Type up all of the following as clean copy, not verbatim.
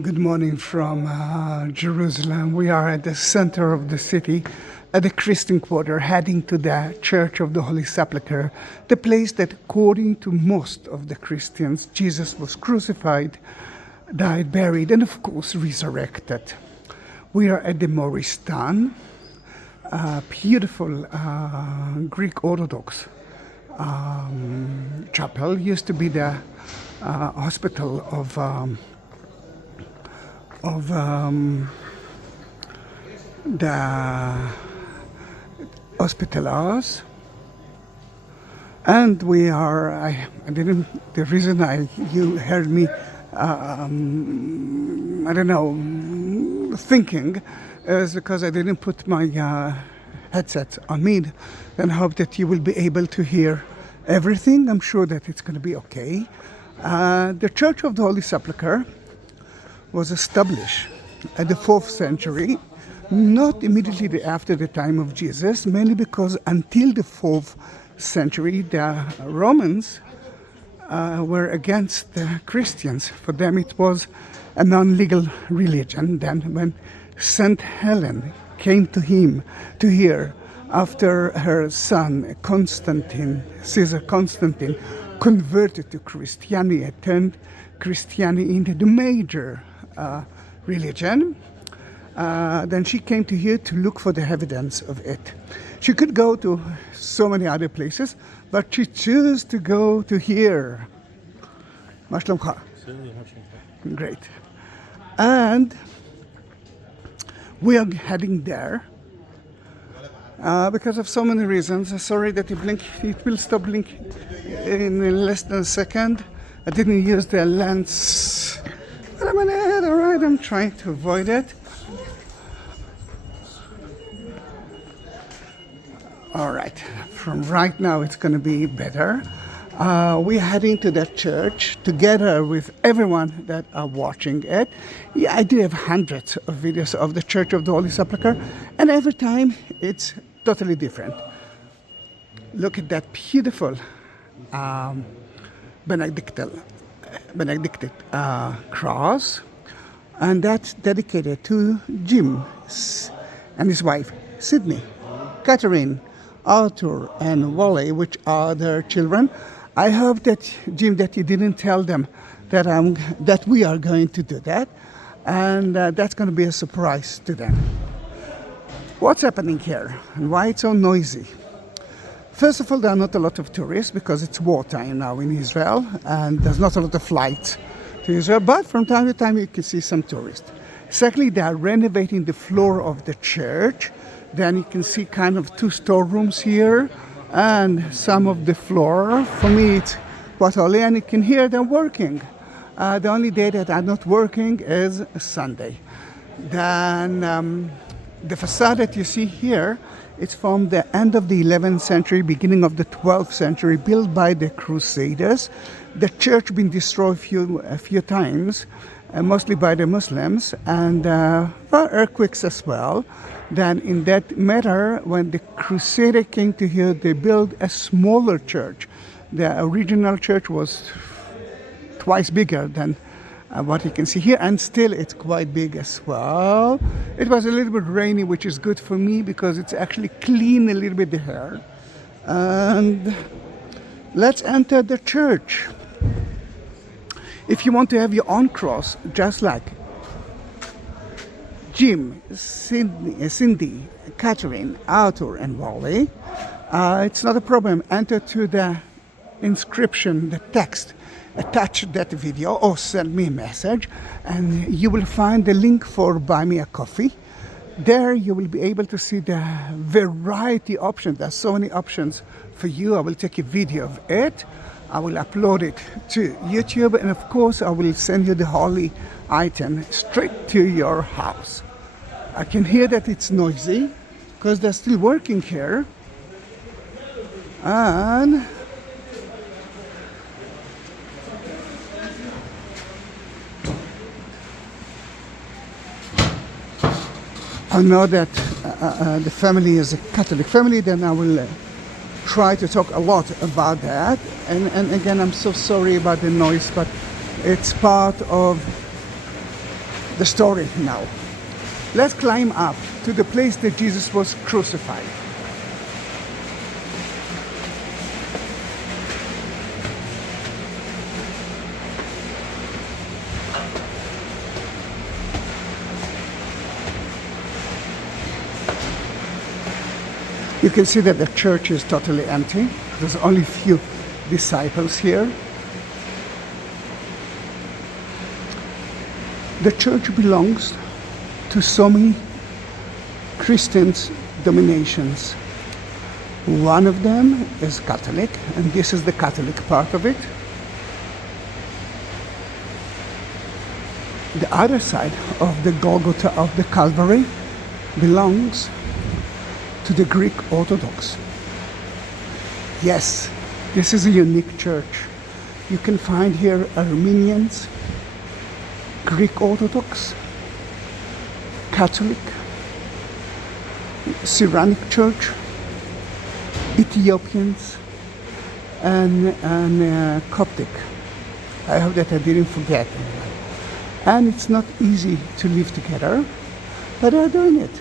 Good morning from Jerusalem. We are at the center of the city, at the Christian Quarter, heading to the Church of the Holy Sepulchre, the place that, according to most of the Christians, Jesus was crucified, died, buried, and of course resurrected. We are at the Moristan, a beautiful Greek Orthodox chapel. Used to be the hospital of the hospitals, and we are. The reason you heard me, I don't know, thinking, is because I didn't put my headset on me, and hope that you will be able to hear everything. I'm sure that it's going to be okay. The Church of the Holy Sepulchre was established at the 4th century, not immediately after the time of Jesus, mainly because until the 4th century, the Romans were against the Christians. For them it was a non-legal religion. Then when Saint Helen came to here, after her son Caesar Constantine, converted to Christianity and turned Christianity into the major religion, then she came to here to look for the evidence of it. She could go to so many other places, but she chose to go to here. Great. And we are heading there because of so many reasons. Sorry that it will stop blinking in less than a second. I didn't use the lens. Wait a minute, all right, I'm trying to avoid it. All right, from right now it's going to be better. We're heading to that church together with everyone that are watching it. Yeah, I do have hundreds of videos of the Church of the Holy Sepulchre, and every time it's totally different. Look at that beautiful Benedictine cross, and that's dedicated to Jim and his wife Sydney, Katherine, Arthur, and Wally, which are their children. I hope that, Jim, that you didn't tell them that we are going to do that, and that's going to be a surprise to them. What's happening here and why it's so noisy? First of all, there are not a lot of tourists because it's wartime now in Israel, and there's not a lot of flights to Israel, but from time to time you can see some tourists. Secondly, they are renovating the floor of the church. Then you can see kind of 2 storerooms here, and some of the floor. For me, it's quite early, and you can hear them working. The only day that I'm not working is Sunday. Then the facade that you see here, it's from the end of the 11th century, beginning of the 12th century, built by the Crusaders. The church been destroyed a few times, mostly by the Muslims, and earthquakes as well. Then in that matter, when the Crusader came to here, they built a smaller church. The original church was twice bigger than what you can see here, and still it's quite big as well. It was a little bit rainy, which is good for me because it's actually clean a little bit the hair. And let's enter the church. If you want to have your own cross, just like Jim, Cindy, Katherine, Arthur, and Wally, it's not a problem. Enter to the inscription, the text, attach that video or send me a message, and you will find the link for Buy Me a Coffee. There you will be able to see the variety options. There's so many options for you. I will take a video of it. I will upload it to YouTube, and of course I will send you the holy item straight to your house. I can hear that it's noisy because they're still working here, and I know that the family is a Catholic family. Then I will try to talk a lot about that. And again, I'm so sorry about the noise, but it's part of the story now. Let's climb up to the place that Jesus was crucified. You can see that the church is totally empty. There's only a few disciples here. The church belongs to so many Christians dominations. One of them is Catholic, and this is the Catholic part of it. The other side of the Golgotha of the Calvary belongs to the Greek Orthodox. Yes, this is a unique church. You can find here Armenians, Greek Orthodox, Catholic, Syriac Church, Ethiopians, and Coptic. I hope that I didn't forget anyone. And it's not easy to live together, but they're doing it.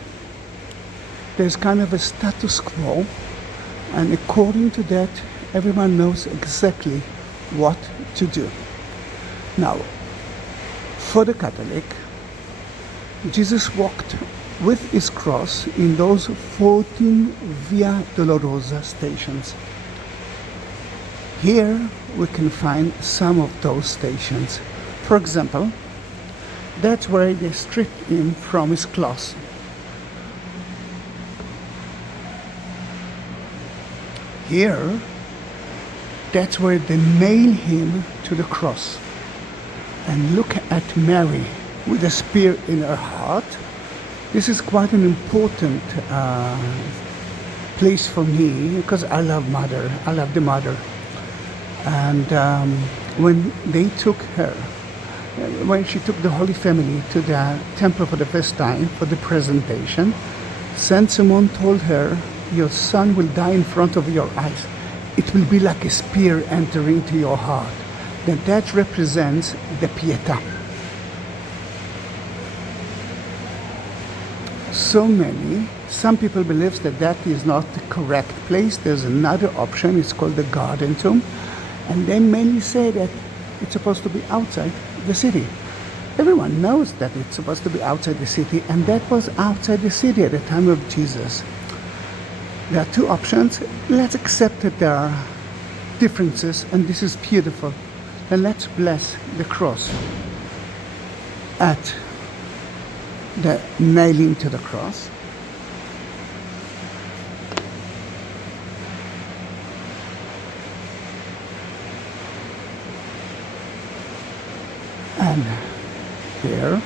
There's kind of a status quo, and according to that, everyone knows exactly what to do. Now, for the Catholic, Jesus walked with his cross in those 14 Via Dolorosa stations. Here we can find some of those stations. For example, that's where they stripped him from his cloth. Here, that's where they nail him to the cross. And look at Mary with a spear in her heart. This is quite an important place for me because I love Mother. I love the Mother. And when they took her, when she took the Holy Family to the temple for the first time for the presentation, Saint Simon told her, "Your son will die in front of your eyes. It will be like a spear entering into your heart." Then that represents the Pietà. Some people believe that that is not the correct place. There's another option, it's called the Garden Tomb. And they mainly say that it's supposed to be outside the city. Everyone knows that it's supposed to be outside the city, and that was outside the city at the time of Jesus. There are two options. Let's accept that there are differences, and this is beautiful. And let's bless the cross at the nailing to the cross. And here,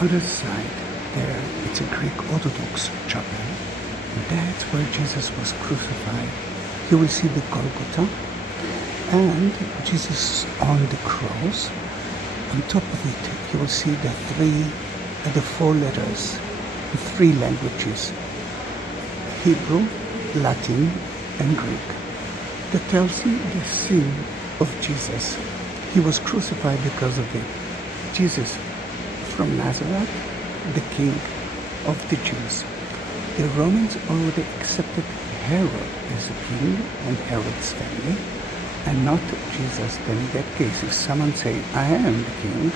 other side there, it's a Greek Orthodox chapel. That's where Jesus was crucified. You will see the Golgotha and Jesus on the cross. On top of it, you will see the four letters, the three languages, Hebrew, Latin, and Greek. That tells you the sin of Jesus. He was crucified because of it. Jesus from Nazareth, the King of the Jews. The Romans already accepted Herod as a king and Herod's family, and not Jesus. Then in that case, if someone say, "I am the king,"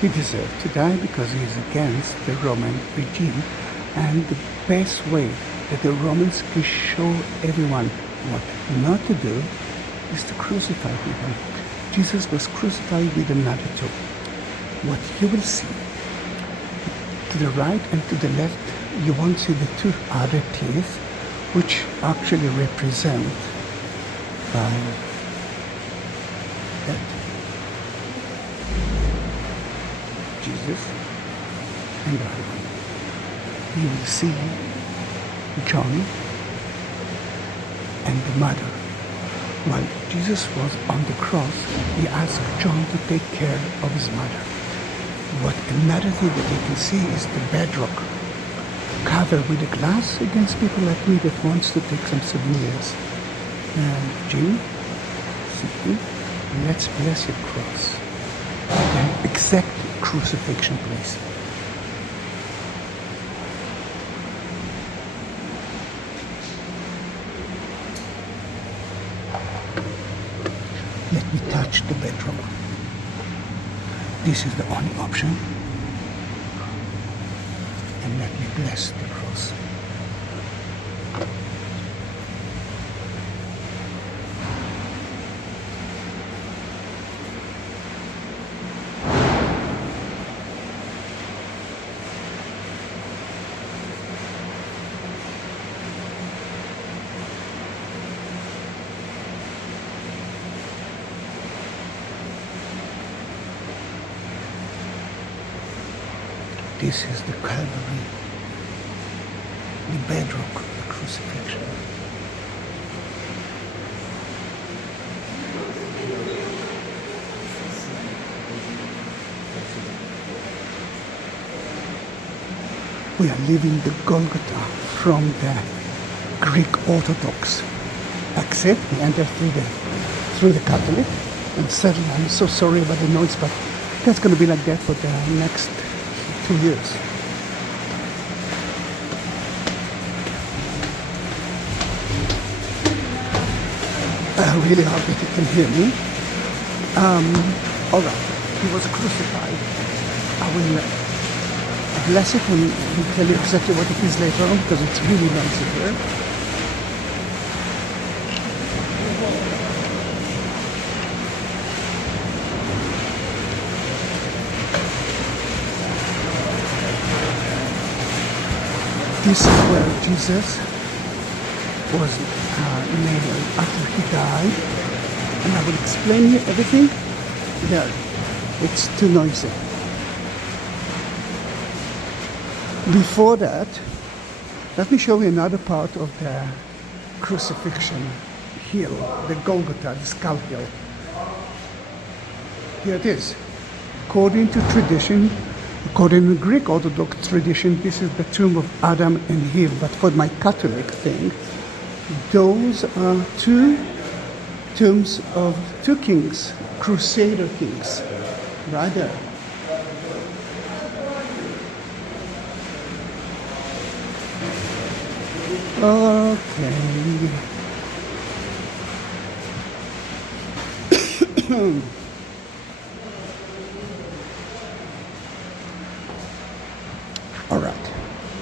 he deserved to die because he is against the Roman regime. And the best way that the Romans can show everyone what not to do is to crucify people. Jesus was crucified with another tool. What you will see to the right and to the left, you won't see the two other teeth, which actually represent that Jesus and the other one. You will see John and the mother. While Jesus was on the cross, he asked John to take care of his mother. What another thing that you can see is the bedrock. cover with a glass against people like me that wants to take some souvenirs. And Jim, Sydney, let's bless your cross. The exact crucifixion place. Let me touch the bedrock. This is the only option. And let me bless the cross. This is the Calvary, the bedrock of the crucifixion. We are leaving the Golgotha from the Greek Orthodox. Accept we enter through the Catholic, and certainly I'm so sorry about the noise, but that's going to be like that for the next 2 years. I really hope that you can hear me. All right, he was crucified. I will bless it and will tell you exactly what it is later on because it's really noisy here. This is where Jesus was nailed after he died, and I will explain you everything there. It's too noisy. Before that, let me show you another part of the crucifixion hill, the Golgotha, the skull hill. Here it is. According to tradition, according to Greek Orthodox tradition, this is the tomb of Adam and Eve. But for my Catholic thing, those are two tombs of two kings, Crusader kings, right there. Okay. All right.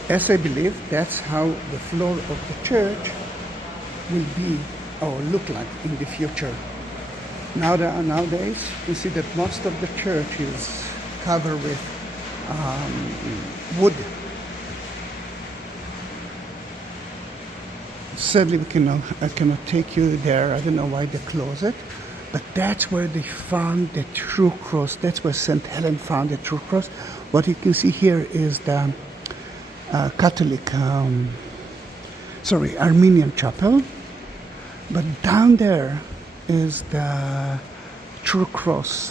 As I believe, that's how the floor of the church will be or look like in the future. Nowadays, you see that most of the church is covered with wood. Sadly, I cannot take you there. I don't know why they close it, but that's where they found the true cross. That's where St. Helen found the true cross. What you can see here is the Catholic, Armenian chapel, but down there is the true cross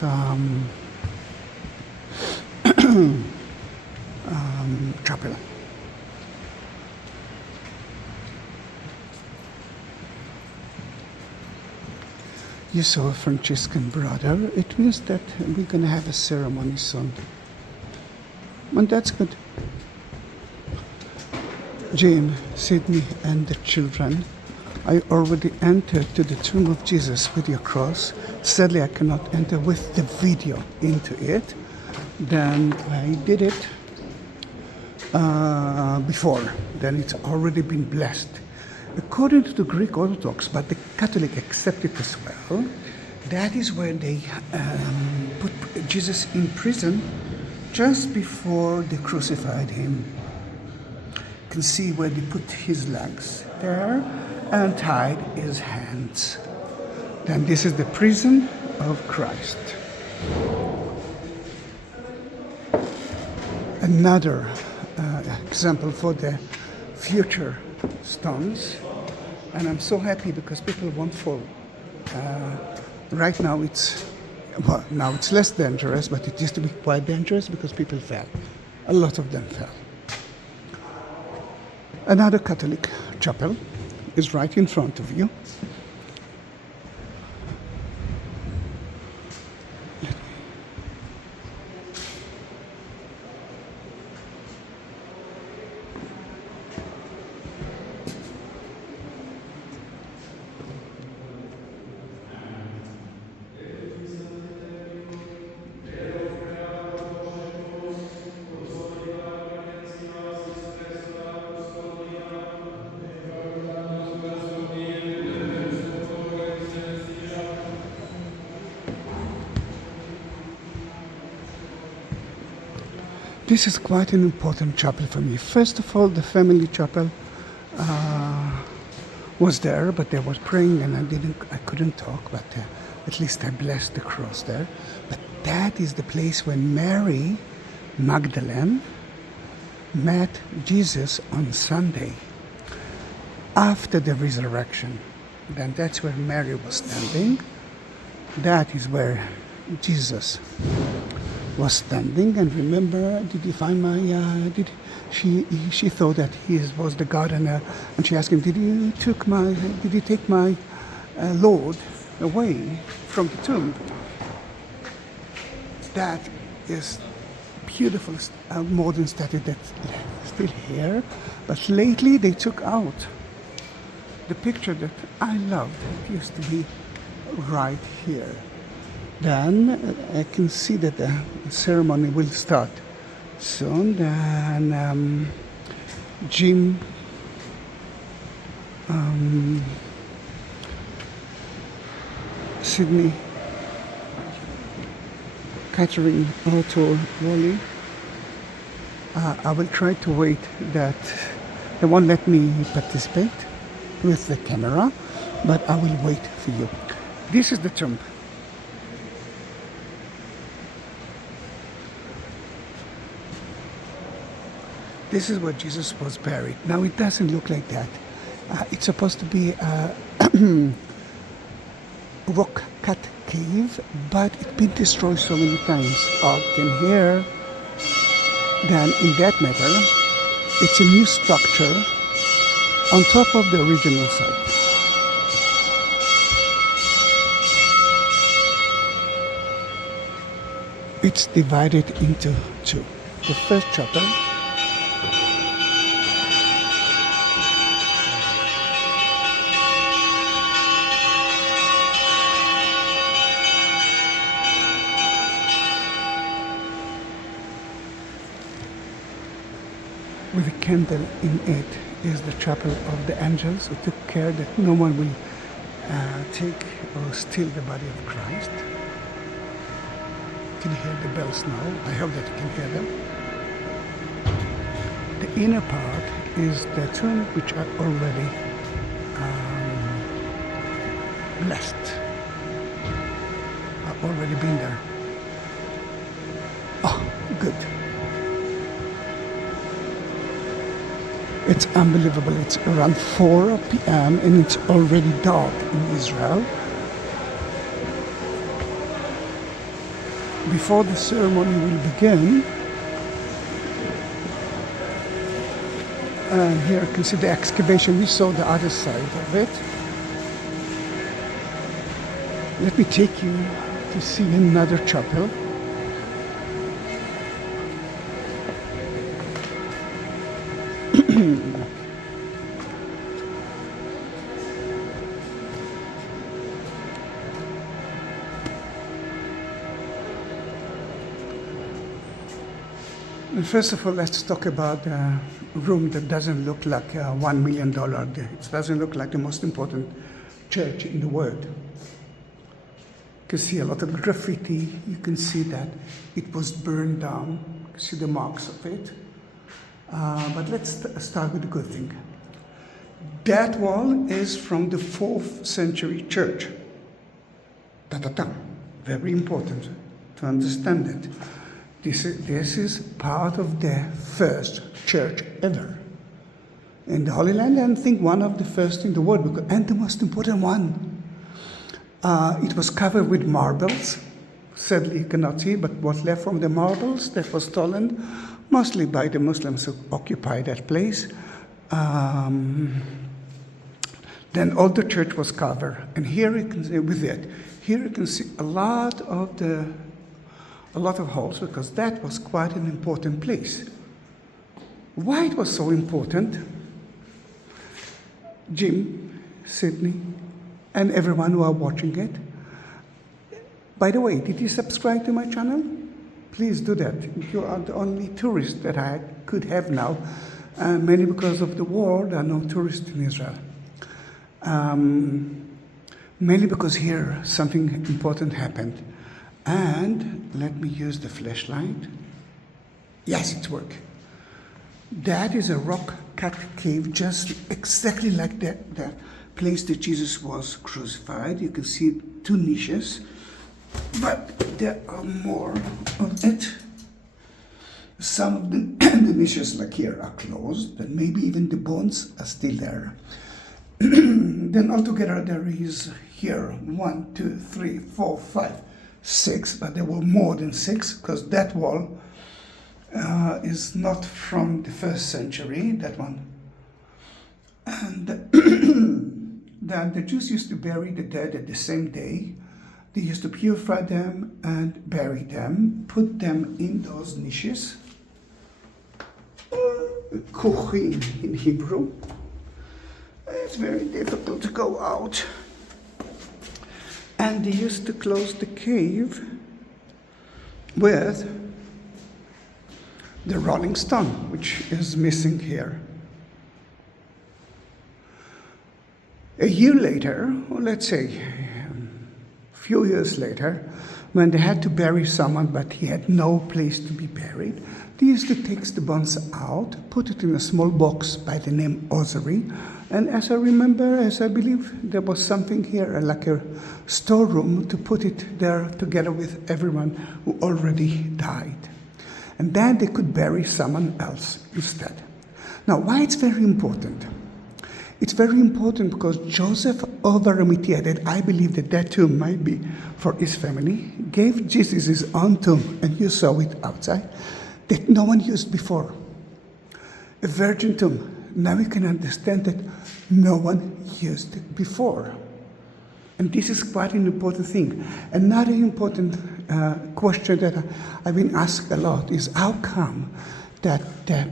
chapel. You saw a Franciscan brother. It means that we're going to have a ceremony soon. And that's good. Jane, Sydney, and the children, I already entered to the tomb of Jesus with your cross. Sadly, I cannot enter with the video into it. Then I did it before. Then it's already been blessed. According to the Greek Orthodox, but the Catholic accept it as well, that is where they put Jesus in prison just before they crucified him. You can see where they put his legs there and tied his hands. Then this is the prison of Christ. Another example for the future stones, and I'm so happy because people won't fall. Right now it's less dangerous, but it used to be quite dangerous because people fell. A lot of them fell. Another Catholic chapel is right in front of you. This is quite an important chapel for me. First of all, the family chapel was there, but they were praying and I couldn't talk, but at least I blessed the cross there. But that is the place when Mary Magdalene met Jesus on Sunday after the resurrection. Then that's where Mary was standing. That is where Jesus was standing. And remember, did you find my, she thought that he was the gardener, and she asked him, did you take my Lord away from the tomb? That is beautiful modern statue that's still here, but lately they took out the picture that I loved. It used to be right here. Then I can see that the ceremony will start soon. Then Jim, Sydney, Katherine, Arthur, Wally. I will try to wait that they won't let me participate with the camera, but I will wait for you. This is the tomb. This is where Jesus was buried. Now it doesn't look like that. It's supposed to be a rock cut cave, but it's been destroyed so many times. In here, then in that matter, it's a new structure on top of the original site. It's divided into two. The first chapel with a candle in it is the chapel of the angels who took care that no one will take or steal the body of Christ. You can hear the bells now. I hope that you can hear them. The inner part is the tomb which are already blessed. I've already been there. Oh, good. It's unbelievable. It's around 4 p.m. and it's already dark in Israel. Before the ceremony will begin, and here you can see the excavation. We saw the other side of it. Let me take you to see another chapel. First of all, let's talk about a room that doesn't look like $1 million. It doesn't look like the most important church in the world. You can see a lot of graffiti. You can see that it was burned down. You can see the marks of it. But let's start with the good thing. That wall is from the 4th century church. Very important to understand it. This is part of the first church ever in the Holy Land, and I think one of the first in the world, and the most important one. It was covered with marbles. Sadly, you cannot see, but what's left from the marbles that was stolen, mostly by the Muslims who occupied that place, Then all the church was covered, and here you can see with it. Here you can see a lot of holes, because that was quite an important place. Why it was so important? Jim, Sydney, and everyone who are watching it. By the way, did you subscribe to my channel? Please do that. You are the only tourist that I could have now. Mainly because of the war, there are no tourists in Israel. Mainly because here something important happened. And let me use the flashlight. Yes, it's working. That is a rock-cut cave, just exactly like the place that Jesus was crucified. You can see 2 niches, but there are more of it. Some of the niches, like here, are closed, and maybe even the bones are still there. Then altogether there is here 1, 2, 3, 4, 5, 6, but there were more than 6, because that wall is not from the 1st century, that one. And then the Jews used to bury the dead at the same day. They used to purify them and bury them, put them in those niches, kuchim in Hebrew. It's very difficult to go out. And they used to close the cave with the rolling stone, which is missing here. A year later, or let's say a few years later, when they had to bury someone but he had no place to be buried, they used to take the bones out, put it in a small box by the name ossuary, and as I remember, as I believe, there was something here, like a storeroom, to put it there together with everyone who already died. And then they could bury someone else instead. Now, why it's very important? It's very important because Joseph of Arimathea, that I believe that tomb might be for his family, gave Jesus his own tomb, and you saw it outside, that no one used before. A virgin tomb. Now we can understand that no one used it before. And this is quite an important thing. Another important question that I've been asked a lot is how come that the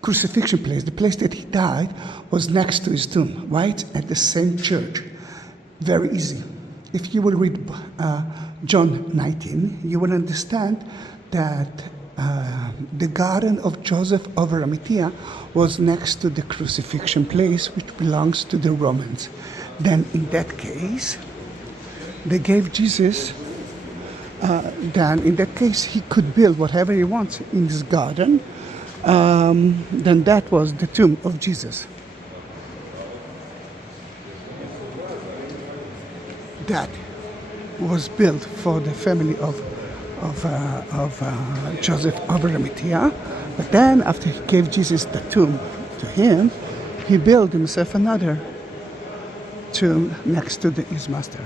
crucifixion place, the place that he died, was next to his tomb, right at the same church? Very easy. If you will read John 19, you will understand that the garden of Joseph of Arimathea was next to the crucifixion place, which belongs to the Romans. Then in that case, they gave Jesus, then in that case he could build whatever he wants in this garden. Then that was the tomb of Jesus. That was built for the family of Joseph of Arimathea, but then after he gave Jesus the tomb to him, he built himself another tomb next to his master.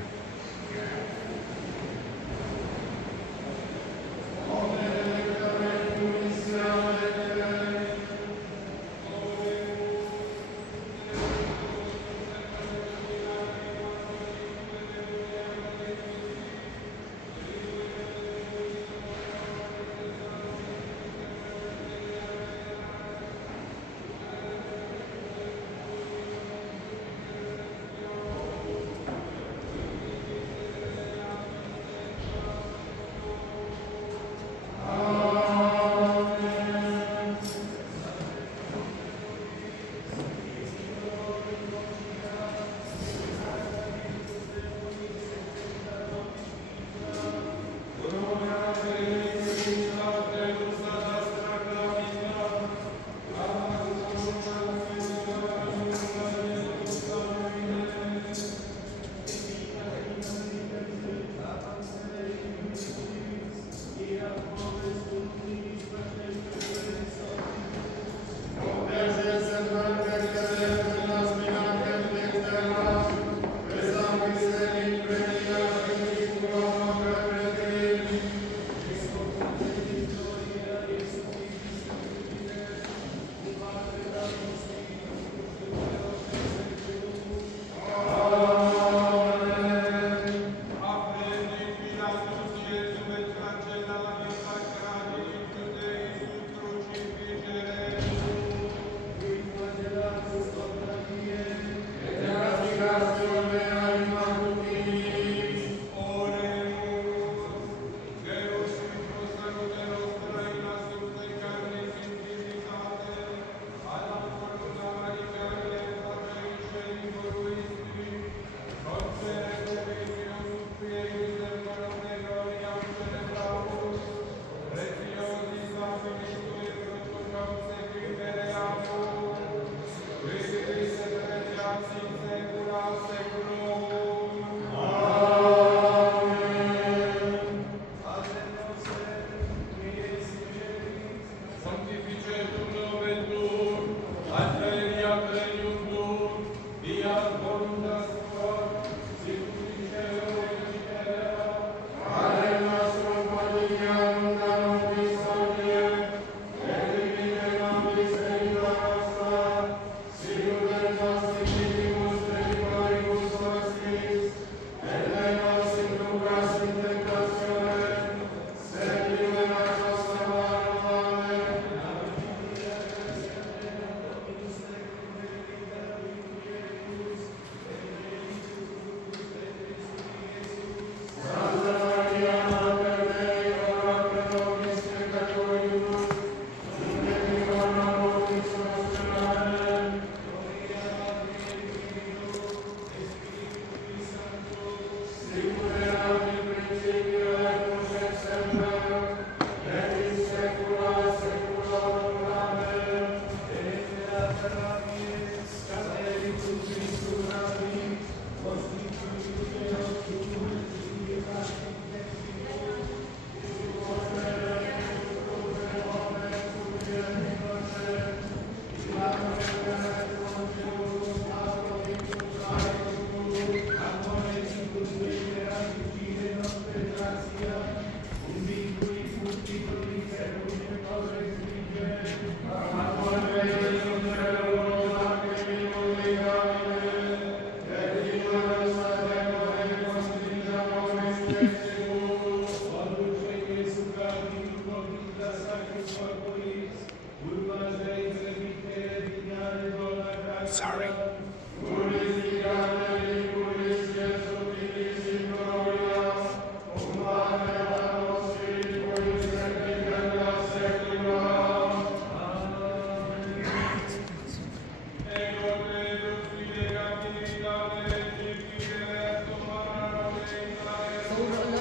Sorry.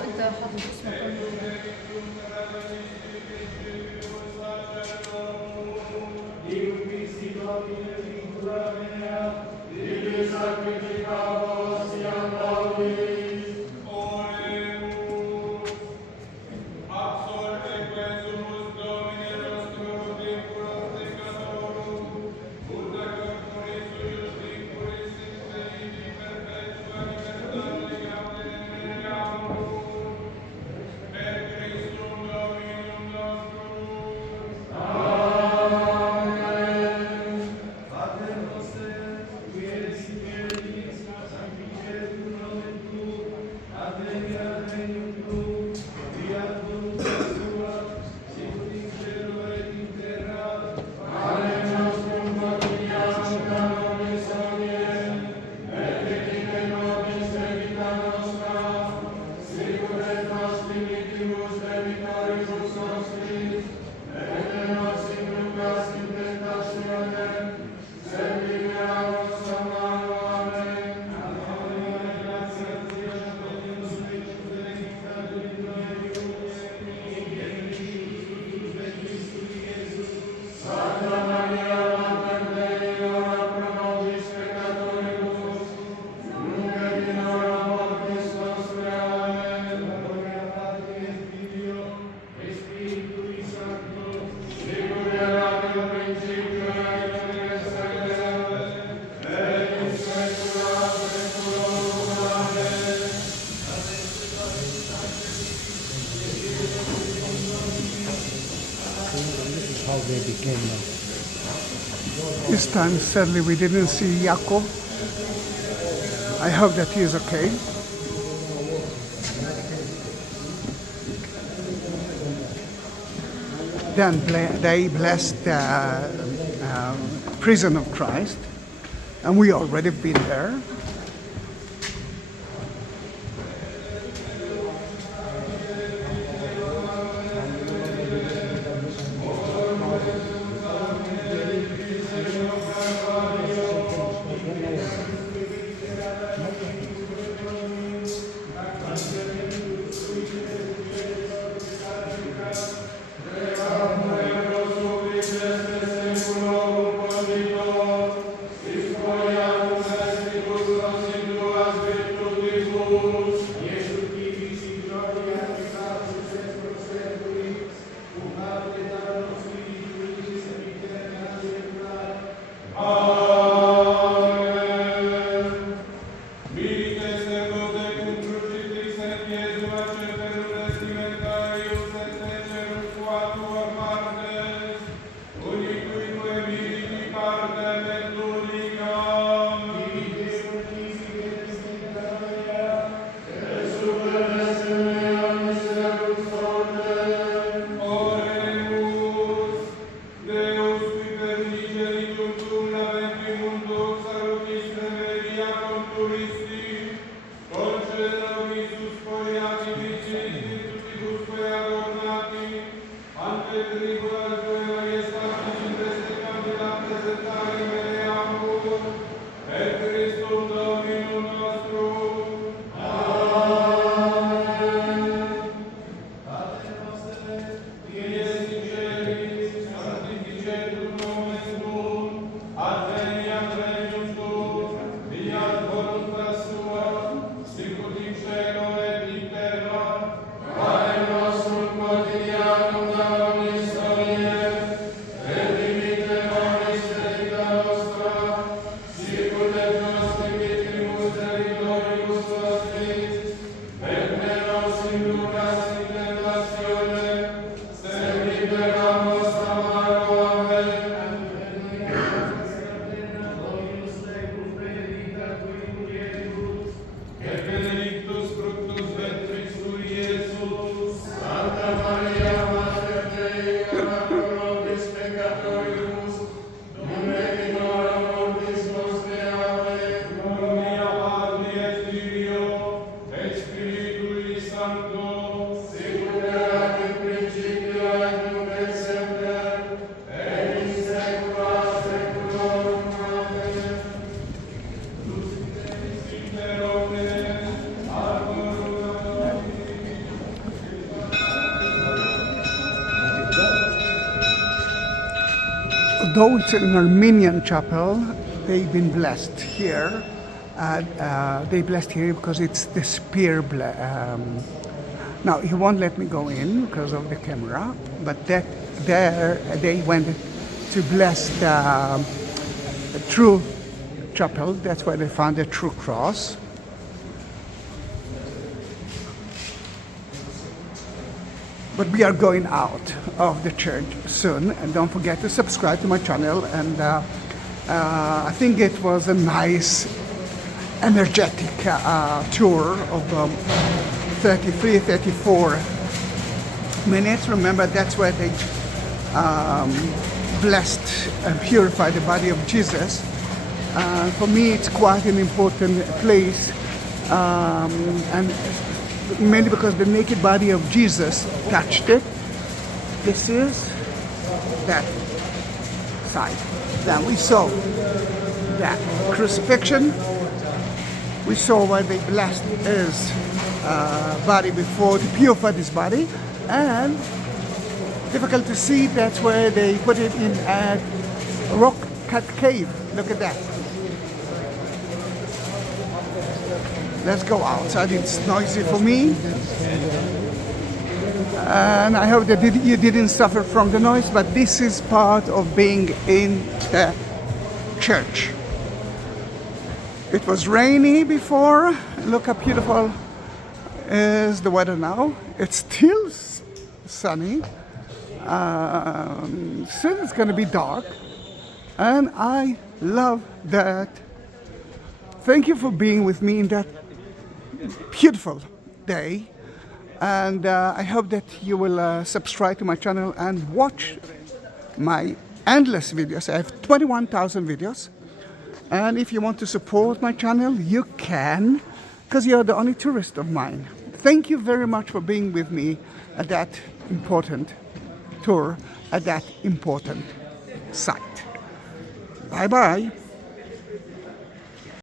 انت حافظ اسمه كله. This time, sadly, we didn't see Jakob. I hope that he is okay. Then they blessed the prison of Christ, and we already been there. Ante tribunal tua maestà, ci presentando la presentare although it's an Armenian chapel, they've been blessed here. They blessed here because it's the spear. Now he won't let me go in because of the camera, but there they went to bless the true chapel. That's where they found the true cross. But we are going out of the church soon, and don't forget to subscribe to my channel. And I think it was a nice, energetic tour of 33, 34 minutes. Remember, that's where they blessed and purified the body of Jesus. For me, it's quite an important place, and mainly because the naked body of Jesus touched it. This is that side. Then we saw that crucifixion. We saw where they blessed his body before to purify his body, and difficult to see, that's where they put it in a rock cut cave. Look at that. Let's go outside, it's noisy for me. And I hope that you didn't suffer from the noise, but this is part of being in the church. It was rainy before. Look how beautiful is the weather now. It's still sunny. Soon it's going to be dark. And I love that. Thank you for being with me in that beautiful day. And I hope that you will subscribe to my channel and watch my endless videos. I have 21,000 videos. And if you want to support my channel, you can, because you're the only tourist of mine. Thank you very much for being with me at that important tour, at that important site. Bye-bye.